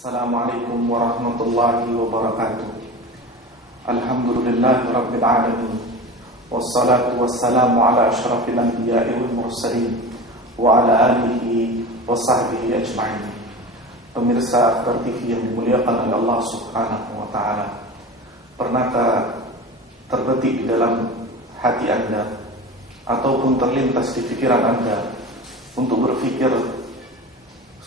Assalamualaikum warahmatullahi wabarakatuh. Alhamdulillahi rabbil alamin. Wassalatu wassalamu ala asyrafil anbiya'i wal mursalin wa ala alihi wa sahbihi ajma'in. Pemirsa Akhbar TV yang dimuliakan oleh Allah Subhanahu wa taala. Pernahkah terbetik di dalam hati Anda ataupun terlintas di pikiran Anda untuk berpikir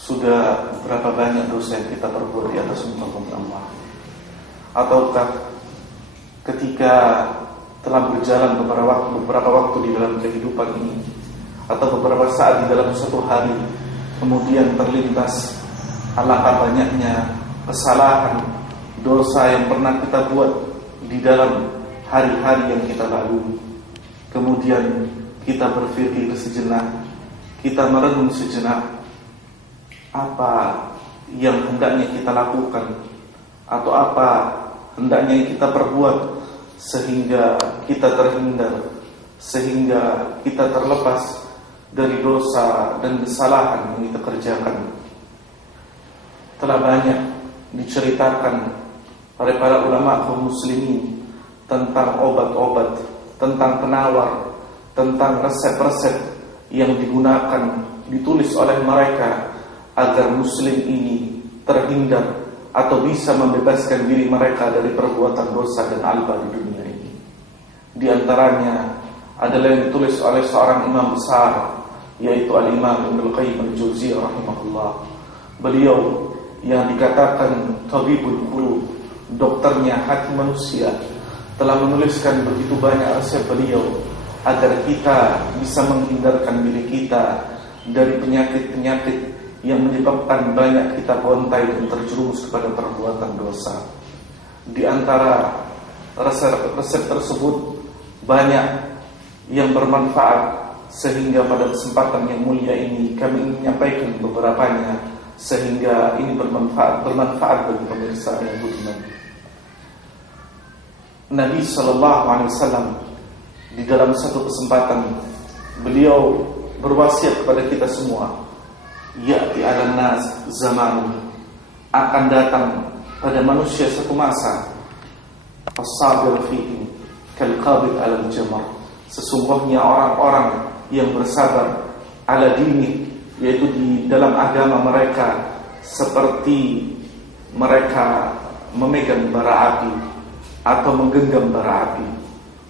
sudah berapa banyak dosa yang kita perbuat di atas muka bumi Allah? Ataukah ketika telah berjalan beberapa waktu di dalam kehidupan ini, atau beberapa saat di dalam suatu hari, kemudian terlintas alangkah banyaknya kesalahan, dosa yang pernah kita buat di dalam hari-hari yang kita lalui, kemudian kita berpikir sejenak, kita merenung sejenak, apa yang hendaknya kita lakukan atau apa hendaknya yang kita perbuat sehingga kita terhindar, sehingga kita terlepas dari dosa dan kesalahan yang kita kerjakan. Telah banyak diceritakan oleh para ulama kaum muslimin tentang obat-obat, tentang penawar, tentang resep-resep yang digunakan, ditulis oleh mereka agar muslim ini terhindar atau bisa membebaskan diri mereka dari perbuatan dosa dan alba di dunia ini. Di antaranya adalah yang ditulis oleh seorang imam besar, yaitu Al-Imam Ibnu Qayyim Al-Jauziyah rahimahullah. Beliau yang dikatakan Tabibul Qulub, dokternya hati manusia, telah menuliskan begitu banyak resep beliau agar kita bisa menghindarkan diri kita dari penyakit-penyakit yang menyebabkan banyak kita gontai dan terjerumus kepada perbuatan dosa. Di antara resep tersebut banyak yang bermanfaat, sehingga pada kesempatan yang mulia ini kami ingin menyampaikan beberapanya, sehingga ini bermanfaat bagi pemirsa yang budiman. Nabi SAW di dalam satu kesempatan beliau berwasiat kepada kita semua, ya'ti 'alan nas zaman, akan datang pada manusia satu masa, as-sabir fihi kal-qabid 'alal jamar, sesungguhnya orang-orang yang bersabar ala dini, yaitu di dalam agama mereka, seperti mereka memegang bara api atau menggenggam bara api.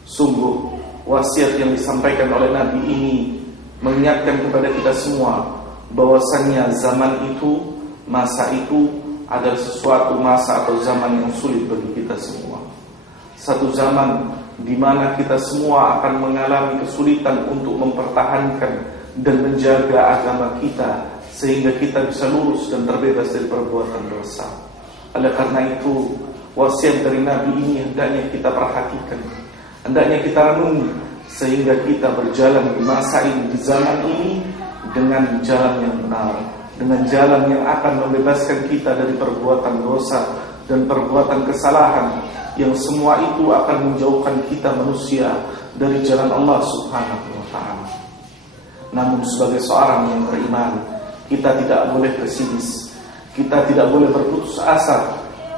Sungguh wasiat yang disampaikan oleh Nabi ini mengingatkan kepada kita semua bahwasannya zaman itu, masa itu adalah sesuatu masa atau zaman yang sulit bagi kita semua. Satu zaman di mana kita semua akan mengalami kesulitan untuk mempertahankan dan menjaga agama kita, sehingga kita bisa lurus dan terbebas dari perbuatan dosa. Oleh karena itu, wasiat dari Nabi ini hendaknya kita perhatikan, hendaknya kita renungi, sehingga kita berjalan di masa ini, di zaman ini, dengan jalan yang benar, dengan jalan yang akan membebaskan kita dari perbuatan dosa dan perbuatan kesalahan, yang semua itu akan menjauhkan kita manusia dari jalan Allah Subhanahu wa ta'ala. Namun sebagai seorang yang beriman, kita tidak boleh pesimis, kita tidak boleh berputus asa,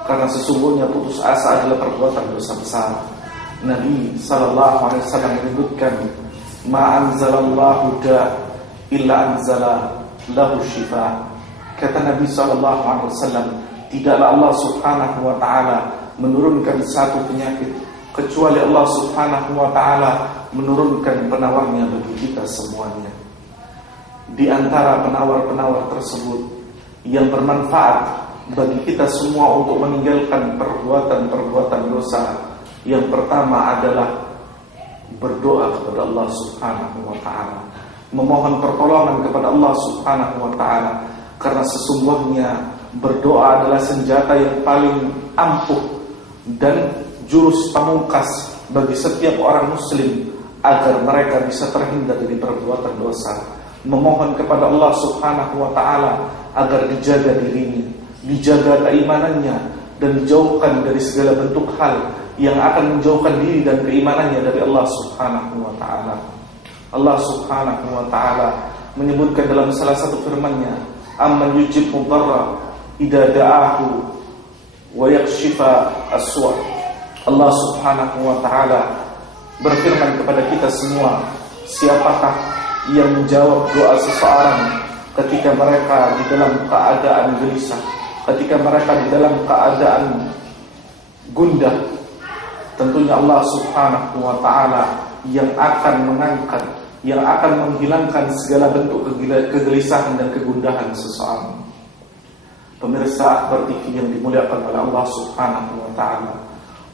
karena sesungguhnya putus asa adalah perbuatan dosa besar. Nabi SAW menyebutkan, ma anzalallahu da' illa anzala lahu syifa. Kata Nabi SAW, tidaklah Allah Subhanahu wa ta'ala menurunkan satu penyakit kecuali Allah Subhanahu wa ta'ala menurunkan penawarnya bagi kita semuanya. Di antara penawar-penawar tersebut yang bermanfaat bagi kita semua untuk meninggalkan perbuatan-perbuatan dosa, yang pertama adalah berdoa kepada Allah Subhanahu wa ta'ala, memohon pertolongan kepada Allah Subhanahu wa ta'ala, karena sesungguhnya berdoa adalah senjata yang paling ampuh dan jurus pamungkas bagi setiap orang muslim agar mereka bisa terhindar dari perbuatan dosa. Memohon kepada Allah Subhanahu wa ta'ala agar dijaga dirinya, dijaga keimanannya, dan dijauhkan dari segala bentuk hal yang akan menjauhkan diri dan keimanannya dari Allah Subhanahu wa ta'ala. Allah Subhanahu wa ta'ala menyebutkan dalam salah satu firman-Nya, amman yujib mudarra idza da'ahu wa yakshifa as-su'. Allah Subhanahu wa taala berfirman kepada kita semua, siapakah yang menjawab doa seseorang ketika mereka di dalam keadaan gelisah, ketika mereka di dalam keadaan gundah? Tentunya Allah Subhanahu wa taala yang akan mengangkat, yang akan menghilangkan segala bentuk kegelisahan dan kegundahan seseorang. Pemirsa Akbar TV yang dimuliakan oleh Allah Subhanahu wa taala,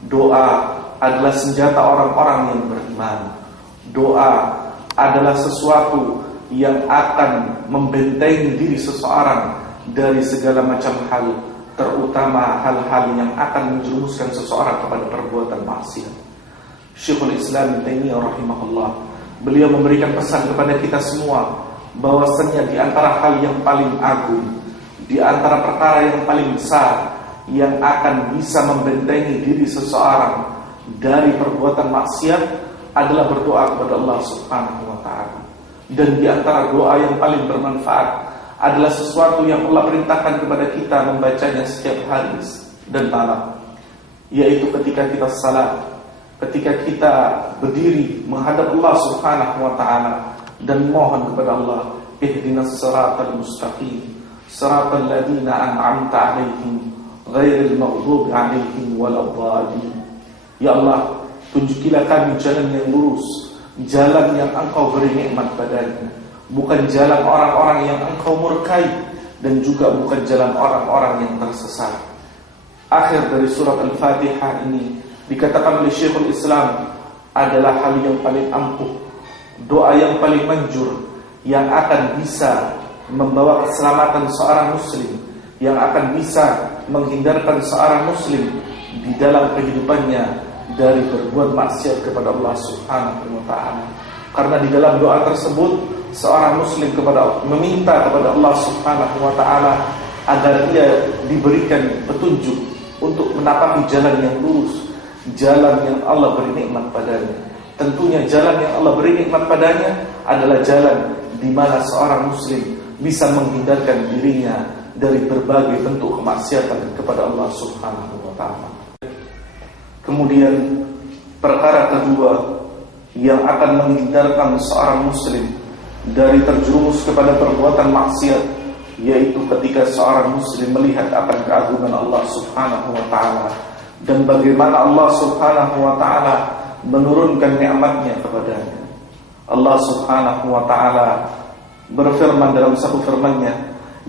doa adalah senjata orang-orang yang beriman. Doa adalah sesuatu yang akan membentengi diri seseorang dari segala macam hal, terutama hal-hal yang akan menjerumuskan seseorang kepada perbuatan maksiat. Syekhul Islam Ibnu Taimiyah rahimahullah, beliau memberikan pesan kepada kita semua bahwasanya di antara hal yang paling agung, di antara perkara yang paling besar yang akan bisa membentengi diri seseorang dari perbuatan maksiat adalah berdoa kepada Allah Subhanahu wa taala. Dan di antara doa yang paling bermanfaat adalah sesuatu yang Allah perintahkan kepada kita membacanya setiap hari dan malam, yaitu ketika kita salat, ketika kita berdiri menghadap Allah Subhanahu wa taala dan mohon kepada Allah, ihdinas siratal mustaqim, siratal ladzina an'amta 'alaihim ghairil maghdubi 'alaihim waladdallin. Ya Allah, tunjukilah kami jalan yang lurus, jalan yang Engkau beri nikmat padanya, bukan jalan orang-orang yang Engkau murkai, dan juga bukan jalan orang-orang yang tersesat. Akhir dari surat Al-Fatihah ini dikatakan oleh Syekhul Islam adalah hal yang paling ampuh, doa yang paling manjur, yang akan bisa membawa keselamatan seorang muslim, yang akan bisa menghindarkan seorang muslim di dalam kehidupannya dari berbuat maksiat kepada Allah Subhanahu wa taala. Karena di dalam doa tersebut seorang muslim meminta kepada Allah Subhanahu wa taala agar ia diberikan petunjuk untuk menapaki jalan yang lurus, jalan yang Allah beri nikmat padanya. Tentunya jalan yang Allah beri nikmat padanya adalah jalan di mana seorang muslim bisa menghindarkan dirinya dari berbagai bentuk kemaksiatan kepada Allah Subhanahu wa taala. Kemudian perkara kedua yang akan menghindarkan seorang muslim dari terjerumus kepada perbuatan maksiat, yaitu ketika seorang muslim melihat akan keagungan Allah Subhanahu wa taala dan bagaimana Allah Subhanahu wa taala menurunkan nikmatnya kepadanya. Allah Subhanahu wa taala berfirman dalam satu firman-Nya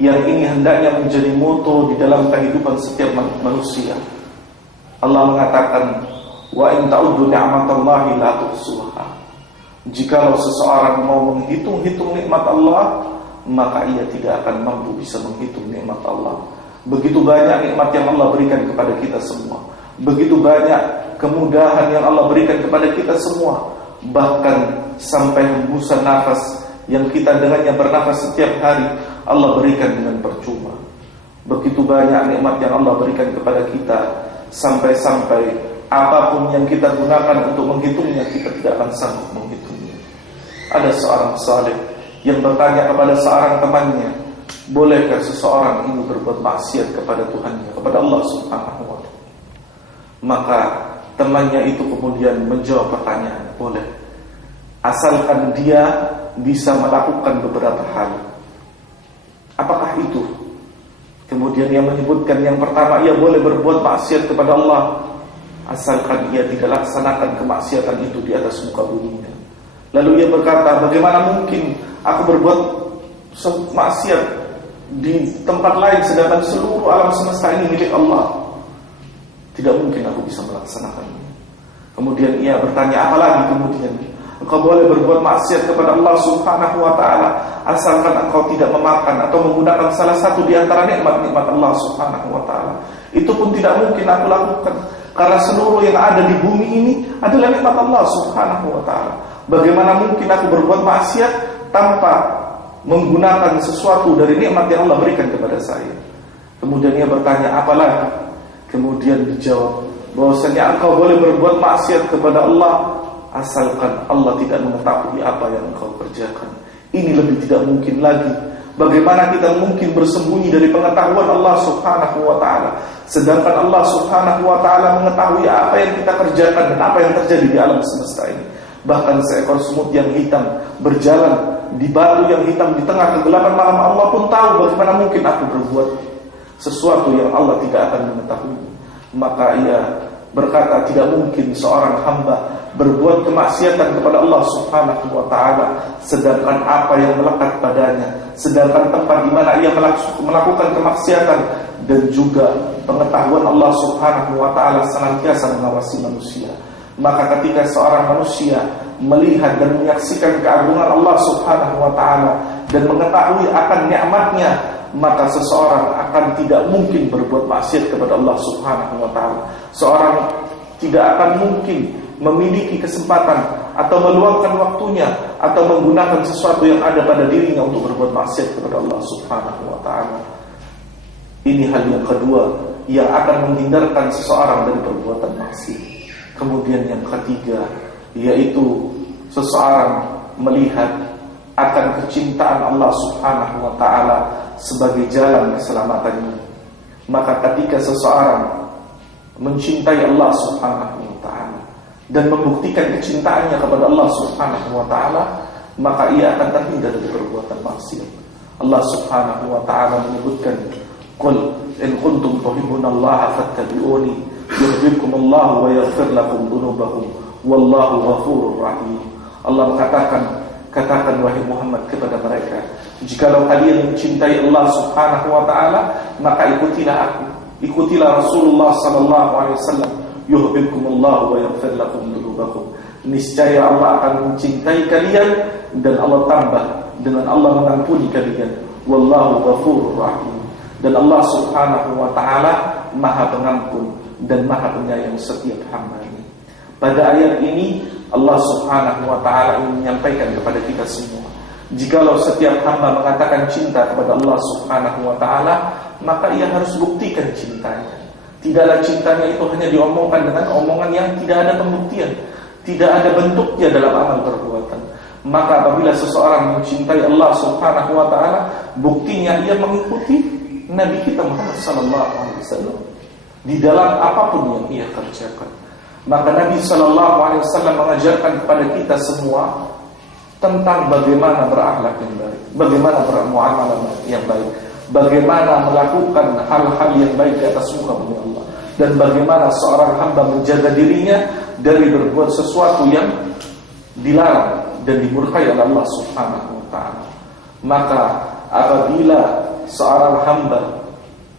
yang ini hendaknya menjadi moto di dalam kehidupan setiap manusia. Allah mengatakan, wa in ta'uddu ni'matallahi la tuhsuha. Jikalau seseorang mau menghitung-hitung nikmat Allah, maka ia tidak akan mampu bisa menghitung nikmat Allah. Begitu banyak nikmat yang Allah berikan kepada kita semua, begitu banyak kemudahan yang Allah berikan kepada kita semua, bahkan sampai hembusan nafas yang kita dengannya bernafas setiap hari Allah berikan dengan percuma. Begitu banyak nikmat yang Allah berikan kepada kita, sampai-sampai apapun yang kita gunakan untuk menghitungnya, kita tidak akan sanggup menghitungnya. Ada seorang saleh yang bertanya kepada seorang temannya, bolehkah seseorang ini berbuat maksiat kepada Tuhannya, kepada Allah Subhanahu wa ta'ala? Maka temannya itu kemudian menjawab pertanyaan, boleh, asalkan dia bisa melakukan beberapa hal. Apakah itu? Kemudian ia menyebutkan yang pertama, ia boleh berbuat maksiat kepada Allah asalkan ia tidak laksanakan kemaksiatan itu di atas muka bumi. Lalu ia berkata, bagaimana mungkin aku berbuat maksiat di tempat lain sedangkan seluruh alam semesta ini milik Allah? Tidak mungkin aku bisa melaksanakannya. Kemudian ia bertanya, apalagi kemudian? Engkau boleh berbuat maksiat kepada Allah Subhanahu wa ta'ala asalkan engkau tidak memakan atau menggunakan salah satu di antara nikmat-nikmat Allah Subhanahu wa ta'ala. Itu pun tidak mungkin aku lakukan, karena seluruh yang ada di bumi ini adalah nikmat Allah Subhanahu wa ta'ala. Bagaimana mungkin aku berbuat maksiat tanpa menggunakan sesuatu dari nikmat yang Allah berikan kepada saya? Kemudian ia bertanya, apalagi? Kemudian dijawab bahwasanya engkau boleh berbuat maksiat kepada Allah asalkan Allah tidak mengetahui apa yang engkau kerjakan. Ini lebih tidak mungkin lagi Bagaimana kita mungkin bersembunyi dari pengetahuan Allah Subhanahu wa ta'ala, sedangkan Allah Subhanahu wa ta'ala mengetahui apa yang kita kerjakan dan apa yang terjadi di alam semesta ini. Bahkan seekor semut yang hitam berjalan di batu yang hitam di tengah kegelapan malam, Allah pun tahu. Bagaimana mungkin aku berbuat sesuatu yang Allah tidak akan mengetahui? Maka ia berkata, tidak mungkin seorang hamba berbuat kemaksiatan kepada Allah Subhanahu wa ta'ala, sedangkan apa yang melekat padanya, sedangkan tempat di mana ia melakukan kemaksiatan, dan juga pengetahuan Allah Subhanahu wa ta'ala senantiasa mengawasi manusia. Maka ketika seorang manusia melihat dan menyaksikan keagungan Allah Subhanahu wa ta'ala dan mengetahui akan nikmatnya, maka seseorang akan tidak mungkin berbuat maksiat kepada Allah Subhanahu wa ta'ala. Seorang tidak akan mungkin memiliki kesempatan atau meluangkan waktunya atau menggunakan sesuatu yang ada pada dirinya untuk berbuat maksiat kepada Allah Subhanahu wa ta'ala. Ini hal yang kedua yang akan menghindarkan seseorang dari perbuatan maksiat. Kemudian yang ketiga, yaitu seseorang melihat akan kecintaan Allah Subhanahu wa ta'ala sebagai jalan keselamatannya. Maka ketika seseorang mencintai Allah Subhanahu wa ta'ala dan membuktikan kecintaannya kepada Allah Subhanahu wa ta'ala, maka ia akan terhindar dari perbuatan maksiat. Allah Subhanahu wa ta'ala menyebutkan, qul in kuntum tuhibbunallaha fattabi'uni yuhibbukumullahu wa yaghfir lakum dhunubakum wallahu ghafurur rahim. Allah katakan wahai Muhammad kepada mereka, jikalau kalian mencintai Allah Subhanahu wa ta'ala, maka ikutilah aku, ikutilah Rasulullah sallallahu alaihi wasallam, yuhibbukumullahu wa yaghfir lakum dhunubakum. Niscaya Allah akan mencintai kalian dan Allah tambah dengan Allah mengampuni kalian, wallahu ghafurur rahim. Dan Allah Subhanahu wa ta'ala Maha Pengampun dan Maha Penyayang setiap hamba-Nya. Pada ayat ini Allah Subhanahu wa ta'ala ingin menyampaikan kepada kita semua, jikalau setiap hamba mengatakan cinta kepada Allah Subhanahu wa ta'ala, maka ia harus buktikan cintanya. Tidaklah cintanya itu hanya diomongkan dengan omongan yang tidak ada pembuktian, tidak ada bentuknya dalam amal perbuatan. Maka apabila seseorang mencintai Allah Subhanahu wa ta'ala, buktinya ia mengikuti Nabi kita Muhammad sallallahu alaihi wasallam di dalam apapun yang ia kerjakan. Maka Nabi sallallahu alaihi wasallam mengajarkan kepada kita semua tentang bagaimana berakhlak yang baik, bagaimana bermuamalah yang baik, bagaimana melakukan hal-hal yang baik di atas muka bumi Allah, dan bagaimana seorang hamba menjaga dirinya dari berbuat sesuatu yang dilarang dan dimurkai oleh Allah Subhanahu wa ta'ala. Maka apabila seorang hamba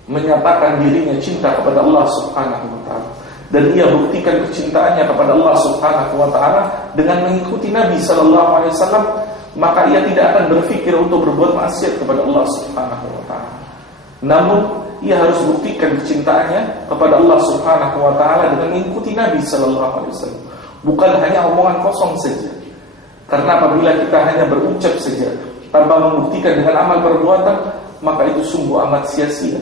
menyatakan dirinya cinta kepada Allah Subhanahu wa ta'ala dan ia buktikan kecintaannya kepada Allah Subhanahu wa ta'ala dengan mengikuti Nabi sallallahu alaihi wasallam, maka ia tidak akan berpikir untuk berbuat maksiat kepada Allah Subhanahu wa ta'ala. Namun ia harus buktikan kecintaannya kepada Allah Subhanahu wa ta'ala dengan mengikuti Nabi sallallahu alaihi wasallam, bukan hanya omongan kosong saja. Karena apabila kita hanya berucap saja tanpa membuktikan dengan amal perbuatan, maka itu sungguh amat sia-sia.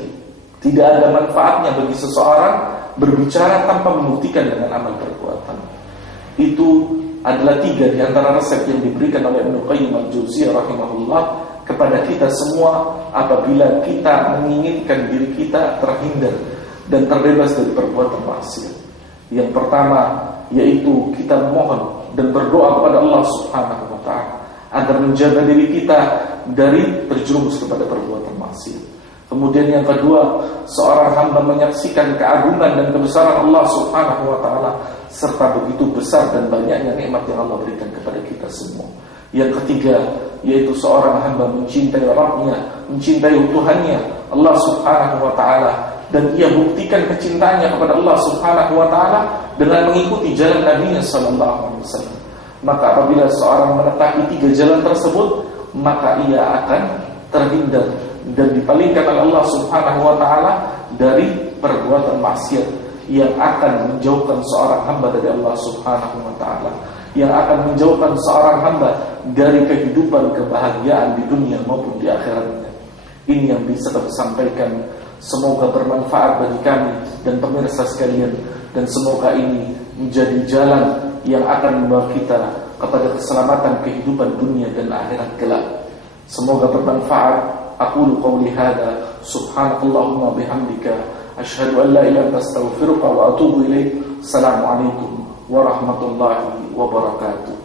Tidak ada manfaatnya bagi seseorang berbicara tanpa membuktikan dengan amal perbuatan. Itu adalah 3 di antara resep yang diberikan oleh Ibnu Qayyim al-Jauziyah rahimahullah kepada kita semua apabila kita menginginkan diri kita terhindar dan terbebas dari perbuatan maksiat. Yang pertama yaitu kita mohon dan berdoa kepada Allah Subhanahu wa ta'ala agar menjaga diri kita dari terjerumus kepada perbuatan maksiat. Kemudian yang kedua, seorang hamba menyaksikan keagungan dan kebesaran Allah Subhanahu wa ta'ala serta begitu besar dan banyaknya nikmat yang Allah berikan kepada kita semua. Yang ketiga, yaitu seorang hamba mencintai Rabbnya, mencintai Tuhannya Allah Subhanahu wa ta'ala, dan ia buktikan kecintaannya kepada Allah Subhanahu wa ta'ala dengan mengikuti jalan Nabi-Nya sallallahu alaihi wasallam. Maka apabila seorang menetapi 3 jalan tersebut, maka ia akan terhindar dan dipalingkan oleh Allah Subhanahu wa ta'ala dari perbuatan maksiat yang akan menjauhkan seorang hamba dari Allah Subhanahu wa ta'ala, yang akan menjauhkan seorang hamba dari kehidupan kebahagiaan di dunia maupun di akhiratnya. Ini yang bisa kami sampaikan. Semoga bermanfaat bagi kami dan pemirsa sekalian, dan semoga ini menjadi jalan yang akan membawa kita kepada keselamatan kehidupan dunia dan akhirat kelak. Semoga bermanfaat. Aqulu qawli hadha subhanakallahumma bihamdika asyhadu an la ilaha illa anta astaghfiruka wa atubu ilaik. Assalamualaikum warahmatullahi wabarakatuh.